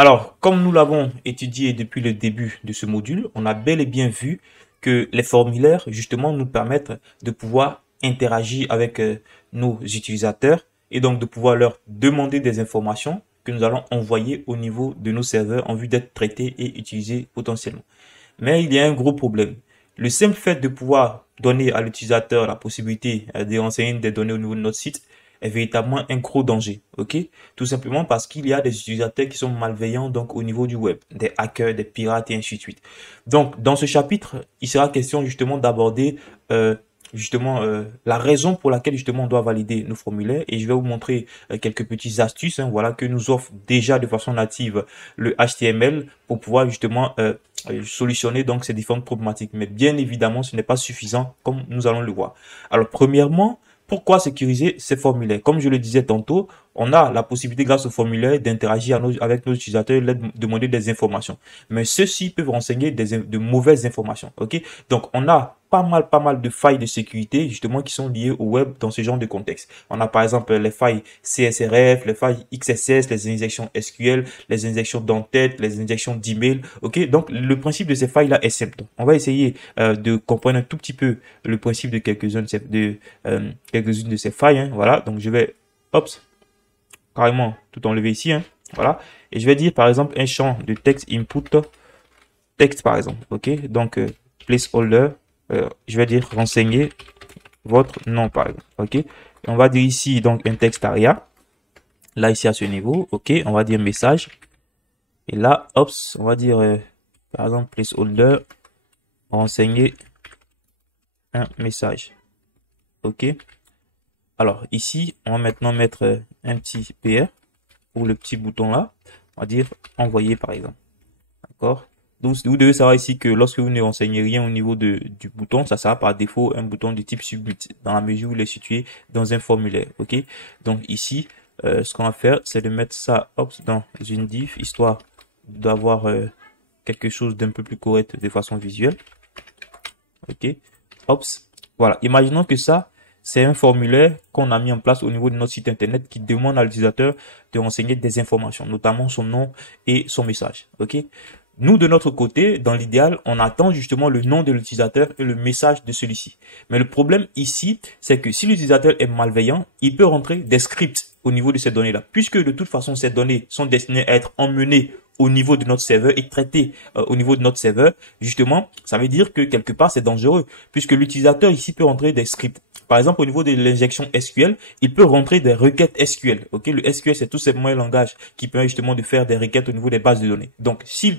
Alors, comme nous l'avons étudié depuis le début de ce module, on a bel et bien vu que les formulaires, justement, nous permettent de pouvoir interagir avec nos utilisateurs et donc de pouvoir leur demander des informations que nous allons envoyer au niveau de nos serveurs en vue d'être traités et utilisés potentiellement. Mais il y a un gros problème. Le simple fait de pouvoir donner à l'utilisateur la possibilité de renseigner des données au niveau de notre site est véritablement un gros danger, ok? Tout simplement parce qu'il y a des utilisateurs qui sont malveillants donc au niveau du web, des hackers, des pirates et ainsi de suite. Donc, dans ce chapitre, il sera question justement d'aborder la raison pour laquelle justement on doit valider nos formulaires et je vais vous montrer quelques petites astuces voilà que nous offre déjà de façon native le HTML pour pouvoir justement solutionner donc ces différentes problématiques. Mais bien évidemment, ce n'est pas suffisant comme nous allons le voir. Alors, premièrement, pourquoi sécuriser ces formulaires? Comme je le disais tantôt, on a la possibilité grâce au formulaire d'interagir avec nos utilisateurs et de demander des informations. Mais ceux-ci peuvent renseigner de mauvaises informations. Ok? Donc, on a pas mal de failles de sécurité justement qui sont liées au web dans ce genre de contexte. On a par exemple les failles CSRF, les failles XSS, les injections SQL, les injections d'entête, les injections d'email. Ok? Donc, le principe de ces failles-là est simple. Donc, on va essayer de comprendre un tout petit peu le principe de quelques-unes de ces failles. Hein, voilà. Donc, je vais, hop, carrément tout enlever ici, hein, voilà, et je vais dire par exemple un champ de texte input texte par exemple, ok, donc placeholder, je vais dire renseigner votre nom par exemple, ok, et on va dire ici donc un texte aria, là ici à ce niveau, ok, on va dire message, et là, hop, on va dire par exemple placeholder renseigner un message, ok. Alors ici, on va maintenant mettre un petit PR pour le petit bouton là. On va dire envoyer par exemple. D'accord? Donc vous devez savoir ici que lorsque vous ne renseignez rien au niveau du bouton, ça sera par défaut un bouton de type submit dans la mesure où il est situé dans un formulaire. Ok? Donc ici, ce qu'on va faire, c'est de mettre ça hop, dans une div histoire d'avoir quelque chose d'un peu plus correct de façon visuelle. Ok? Hop, voilà. Imaginons que ça, c'est un formulaire qu'on a mis en place au niveau de notre site internet qui demande à l'utilisateur de renseigner des informations, notamment son nom et son message. Ok? Nous, de notre côté, dans l'idéal, on attend justement le nom de l'utilisateur et le message de celui-ci. Mais le problème ici, c'est que si l'utilisateur est malveillant, il peut rentrer des scripts au niveau de ces données-là, puisque de toute façon, ces données sont destinées à être emmenées au niveau de notre serveur et traitées au niveau de notre serveur. Justement, ça veut dire que quelque part, c'est dangereux, puisque l'utilisateur ici peut rentrer des scripts. Par exemple, au niveau de l'injection SQL, il peut rentrer des requêtes SQL. Ok, le SQL, c'est tout simplement un langage qui permet justement de faire des requêtes au niveau des bases de données. Donc, s'il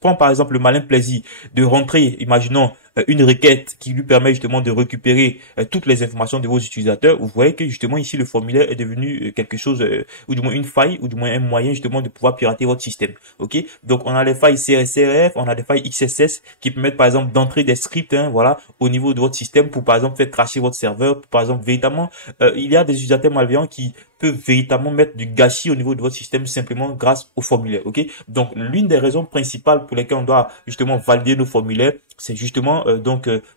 prend par exemple le malin plaisir de rentrer, imaginons, une requête qui lui permet justement de récupérer toutes les informations de vos utilisateurs, vous voyez que justement ici le formulaire est devenu quelque chose, ou du moins une faille, ou du moins un moyen justement de pouvoir pirater votre système. Ok, donc on a les failles CSRF, on a des failles XSS qui permettent par exemple d'entrer des scripts, hein, voilà, au niveau de votre système pour par exemple faire crasher votre serveur, pour, par exemple véritablement, il y a des utilisateurs malveillants qui peuvent véritablement mettre du gâchis au niveau de votre système simplement grâce au formulaire. Ok, donc l'une des raisons principales pour lesquelles on doit justement valider nos formulaires, c'est justement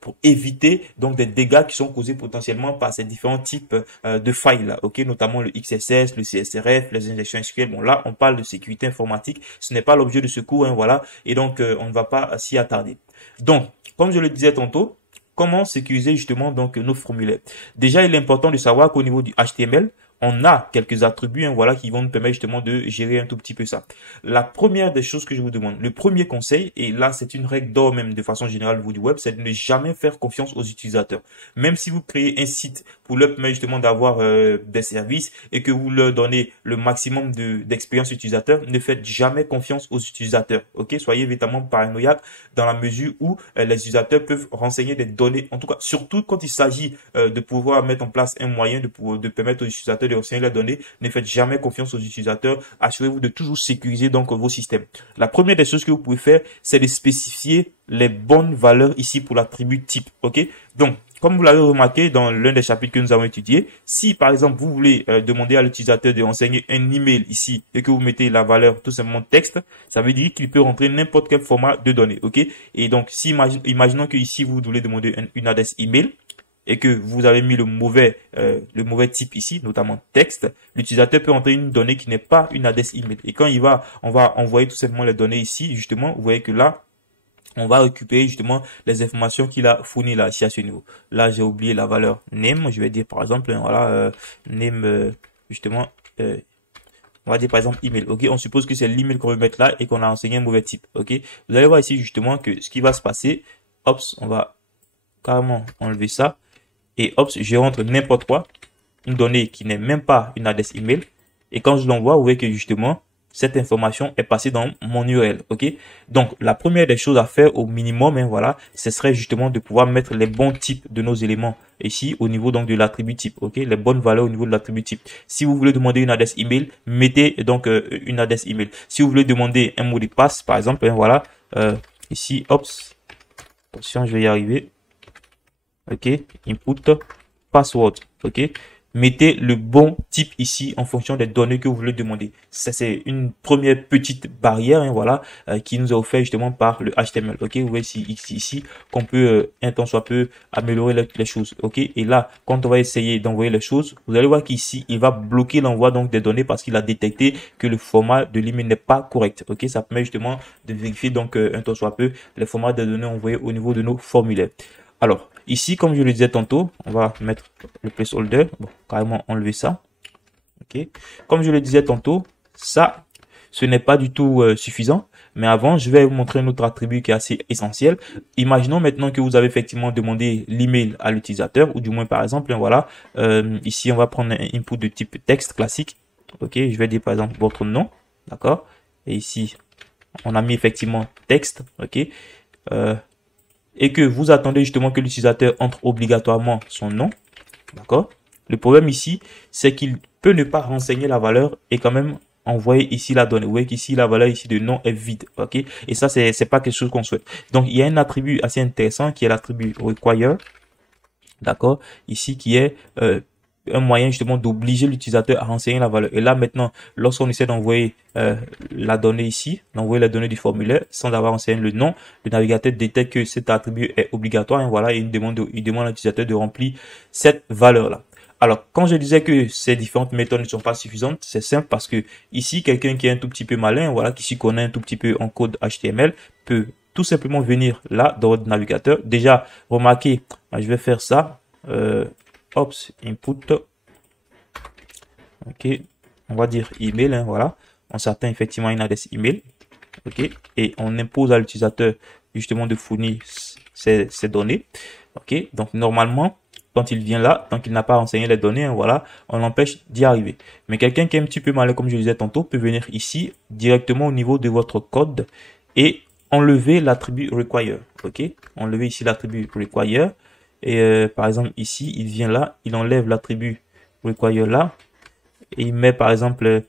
pour éviter donc des dégâts qui sont causés potentiellement par ces différents types de failles là, ok, notamment le XSS, le CSRF, les injections SQL. Bon là, on parle de sécurité informatique, ce n'est pas l'objet de ce cours, hein, voilà, et donc on ne va pas s'y attarder. Donc, comme je le disais tantôt, comment sécuriser justement donc nos formulaires? Déjà, il est important de savoir qu'au niveau du HTML, on a quelques attributs, hein, voilà, qui vont nous permettre justement de gérer un tout petit peu ça. La première des choses que je vous demande, le premier conseil, et là c'est une règle d'or même de façon générale au niveau du web, c'est de ne jamais faire confiance aux utilisateurs. Même si vous créez un site pour leur permettre justement d'avoir des services et que vous leur donnez le maximum d'expérience utilisateur, ne faites jamais confiance aux utilisateurs. Ok, soyez évidemment paranoïaque dans la mesure où les utilisateurs peuvent renseigner des données, en tout cas surtout quand il s'agit de pouvoir mettre en place un moyen de permettre aux utilisateurs de renseigner les données. Ne faites jamais confiance aux utilisateurs. Assurez-vous de toujours sécuriser donc vos systèmes. La première des choses que vous pouvez faire, c'est de spécifier les bonnes valeurs ici pour l'attribut type. Ok, donc comme vous l'avez remarqué dans l'un des chapitres que nous avons étudié, si par exemple vous voulez demander à l'utilisateur de renseigner un email ici et que vous mettez la valeur tout simplement texte, ça veut dire qu'il peut rentrer n'importe quel format de données. Ok, et donc si imaginons que ici vous voulez demander une adresse email, et que vous avez mis le mauvais type ici, notamment texte, l'utilisateur peut entrer une donnée qui n'est pas une adresse email. Et quand on va envoyer tout simplement les données ici, justement, vous voyez que là, on va récupérer justement les informations qu'il a fournies là, ici à ce niveau. Là, j'ai oublié la valeur name. Je vais dire par exemple, voilà, name, justement, on va dire par exemple email. Ok, on suppose que c'est l'email qu'on veut mettre là et qu'on a enseigné un mauvais type. Ok, vous allez voir ici justement que ce qui va se passer, hop, on va carrément enlever ça et hop, je rentre n'importe quoi, une donnée qui n'est même pas une adresse email. Et quand je l'envoie, vous voyez que justement, cette information est passée dans mon URL. Ok, donc la première des choses à faire au minimum, hein, voilà, ce serait justement de pouvoir mettre les bons types de nos éléments ici au niveau donc de l'attribut type. Ok, les bonnes valeurs au niveau de l'attribut type. Si vous voulez demander une adresse email, mettez donc une adresse email. Si vous voulez demander un mot de passe, par exemple, hein, voilà, ici, hop, attention, je vais y arriver. Ok, input password. Ok, mettez le bon type ici en fonction des données que vous voulez demander. Ça, c'est une première petite barrière, hein, voilà, qui nous est offert justement par le HTML. Ok, vous voyez ici qu'on peut un temps soit peu améliorer les choses. Ok, et là, quand on va essayer d'envoyer les choses, vous allez voir qu'ici, il va bloquer l'envoi donc des données parce qu'il a détecté que le format de l'email n'est pas correct. Ok, ça permet justement de vérifier donc un temps soit peu les formats des données envoyées au niveau de nos formulaires. Alors, ici, comme je le disais tantôt, on va mettre le placeholder. Bon, carrément enlever ça. Ok. Comme je le disais tantôt, ça, ce n'est pas du tout suffisant. Mais avant, je vais vous montrer un autre attribut qui est assez essentiel. Imaginons maintenant que vous avez effectivement demandé l'email à l'utilisateur, ou du moins par exemple, voilà, ici on va prendre un input de type texte classique. Ok, je vais dire par exemple votre nom, d'accord. Et ici, on a mis effectivement texte, ok. Et que vous attendez justement que l'utilisateur entre obligatoirement son nom, d'accord? Le problème ici, c'est qu'il peut ne pas renseigner la valeur et quand même envoyer ici la donnée. Vous voyez qu'ici, la valeur ici de nom est vide, ok? Et ça, c'est pas quelque chose qu'on souhaite. Donc, il y a un attribut assez intéressant qui est l'attribut require, d'accord? Ici, qui est un moyen justement d'obliger l'utilisateur à renseigner la valeur. Et là maintenant, lorsqu'on essaie d'envoyer la donnée ici, d'envoyer la donnée du formulaire sans avoir renseigné le nom, le navigateur détecte que cet attribut est obligatoire. Et voilà, et il demande à l'utilisateur de remplir cette valeur-là. Alors, quand je disais que ces différentes méthodes ne sont pas suffisantes, c'est simple parce que ici, quelqu'un qui est un tout petit peu malin, voilà, qui s'y connaît un tout petit peu en code HTML, peut tout simplement venir là dans votre navigateur. Déjà, remarquez, je vais faire ça. Ops, input, ok, on va dire email, hein, voilà, on s'attend effectivement une adresse email, ok, et on impose à l'utilisateur justement de fournir ces données, ok, donc normalement, quand il vient là, tant qu'il n'a pas renseigné les données, hein, voilà, on l'empêche d'y arriver. Mais quelqu'un qui est un petit peu malin, comme je le disais tantôt, peut venir ici, directement au niveau de votre code, et enlever l'attribut require, ok, enlever ici l'attribut require. Et par exemple ici, il vient là, il enlève l'attribut require là et il met par exemple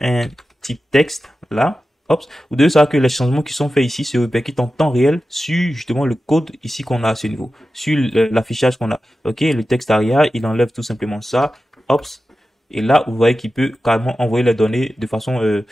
un type texte là. Hop. Vous devez savoir que les changements qui sont faits ici se répercutent en temps réel sur justement le code ici qu'on a à ce niveau, sur l'affichage qu'on a. Ok, le texte arrière, il enlève tout simplement ça. Hop. Et là, vous voyez qu'il peut carrément envoyer les données de façon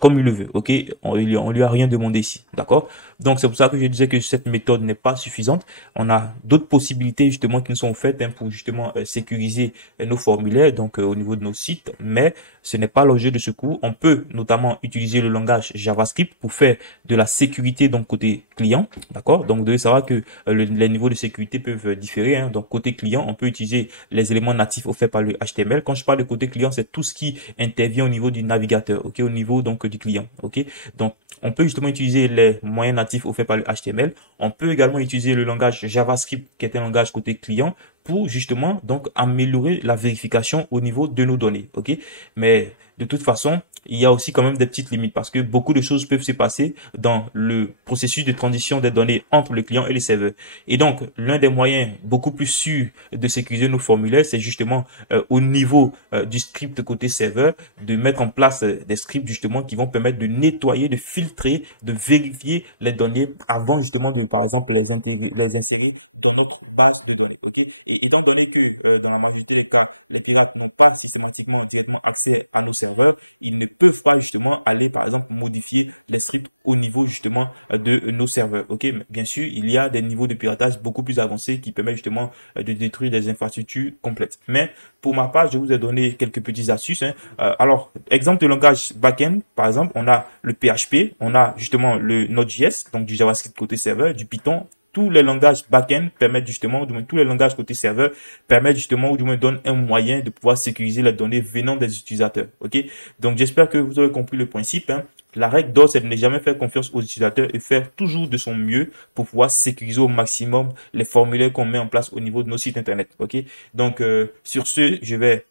comme il le veut. Ok, on lui a rien demandé ici, d'accord. Donc c'est pour ça que je disais que cette méthode n'est pas suffisante. On a d'autres possibilités justement qui nous sont faites hein, pour justement sécuriser nos formulaires, donc au niveau de nos sites. Mais ce n'est pas l'objet de ce cours. On peut notamment utiliser le langage JavaScript pour faire de la sécurité donc côté client, d'accord. Donc vous devez savoir que les niveaux de sécurité peuvent différer. Hein. Donc côté client, on peut utiliser les éléments natifs offerts par le HTML. Quand je parle de côté client, c'est tout ce qui intervient au niveau du navigateur, ok, au niveau donc du client, ok. Donc on peut justement utiliser les moyens natifs offerts par le HTML. On peut également utiliser le langage JavaScript qui est un langage côté client pour justement donc améliorer la vérification au niveau de nos données, ok. Mais de toute façon, il y a aussi quand même des petites limites parce que beaucoup de choses peuvent se passer dans le processus de transition des données entre le client et le serveur. Et donc, l'un des moyens beaucoup plus sûrs de sécuriser nos formulaires, c'est justement au niveau du script côté serveur, de mettre en place des scripts justement qui vont permettre de nettoyer, de filtrer, de vérifier les données avant justement de, par exemple, les insérer dans notre base de données, ok. Et étant donné que dans la majorité des cas, les pirates n'ont pas systématiquement directement accès à nos serveurs, ils ne peuvent pas justement aller, par exemple, modifier les scripts au niveau justement de nos serveurs. Ok, mais bien sûr, il y a des niveaux de piratage beaucoup plus avancés qui permettent justement de détruire des infrastructures complètes. Mais pour ma part, je vous ai donné quelques petites astuces, hein. Alors, exemple de langage backend, par exemple, on a le PHP, on a justement le Node.js, donc du JavaScript côté serveur, du Python. Tous les langages backend permettent justement, ou du moins tous les langages côté serveur permettent justement, ou du moins donnent un moyen de pouvoir sécuriser les données venant des utilisateurs. Ok, donc j'espère que vous aurez compris le principe, hein. La règle d'or, c'est de ne jamais faire confiance aux utilisateurs et faire toujours de son mieux pour pouvoir sécuriser au maximum les formulaires qu'on met en place au niveau de nos sites internet. Ok, donc sur ce, je vais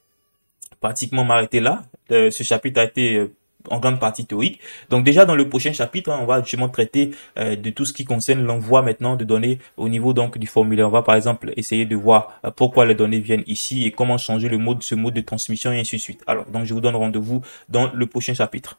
pratiquement m'arrêter là. Ce chapitre a été en grande partie théorique. Donc déjà dans le prochain chapitre, hein, on va justement traiter de tout ce qui concerne l'envoi maintenant de données au niveau donc du formulaire. On va par exemple essayer de voir pourquoi les données viennent ici et comment changer ce mode de transmission et ainsi de suite. Alors donc je vous donne rendez-vous dans le prochain chapitre.